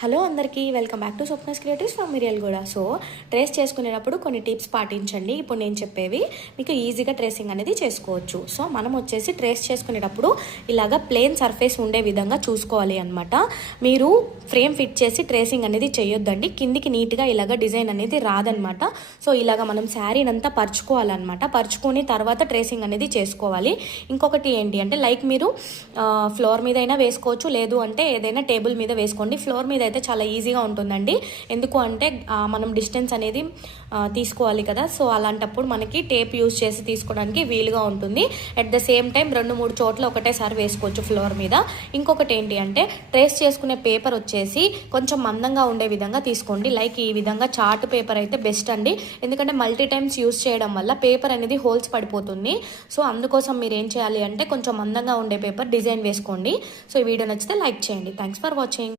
Hello అందరికీ welcome back to Swapna's creatives from Miryalaguda. So trace చేసుకునేటప్పుడు కొన్ని టిప్స్ పాటించండి. ఇప్పుడు నేను చెప్పేవి మీకు ఈజీగా ట్రేసింగ్ అనేది చేసుకోవచ్చు. సో మనం వచ్చేసి ట్రేస్ చేసుకునేటప్పుడు ఇలాగ ప్లేన్ సర్ఫేస్ ఉండే విధంగా చూసుకోవాలి అనమాట. మీరు ఫ్రేమ్ ఫిట్ చేసి ట్రేసింగ్ అనేది చేయొద్దండి. కిందికి నీట్గా ఇలాగ డిజైన్ అనేది రాదనమాట. సో ఇలాగ మనం శారీని అంతా పరుచుకోవాలన్నమాట. పరుచుకొని తర్వాత ట్రేసింగ్ అనేది చేసుకోవాలి. ఇంకొకటి ఏంటి అంటే లైక్ మీరు ఫ్లోర్ మీద అయినా వేసుకోవచ్చు, లేదు అంటే ఏదైనా టేబుల్ మీద వేసుకోండి. ఫ్లోర్ మీద అయితే చాలా ఈజీగా ఉంటుందండి. ఎందుకు అంటే మనం డిస్టెన్స్ అనేది తీసుకోవాలి కదా. సో అలాంటప్పుడు మనకి టేప్ యూజ్ చేసి తీసుకోవడానికి వీలుగా ఉంటుంది. అట్ ద సేమ్ టైం 2-3 చోట్ల ఒకటేసారి వేసుకోవచ్చు ఫ్లోర్ మీద. ఇంకొకటి ఏంటి అంటే ట్రేస్ చేసుకునే పేపర్ వచ్చేసి కొంచెం మందంగా ఉండే విధంగా తీసుకోండి. లైక్ ఈ విధంగా చార్ట్ పేపర్ అయితే బెస్ట్ అండి. ఎందుకంటే మల్టీ టైమ్స్ యూజ్ చేయడం వల్ల పేపర్ అనేది హోల్స్ పడిపోతుంది. సో అందుకోసం మీరు ఏం చేయాలి అంటే కొంచెం మందంగా ఉండే పేపర్ డిజైన్ వేసుకోండి. సో ఈ వీడియో నచ్చితే లైక్ చేయండి. Thanks for watching.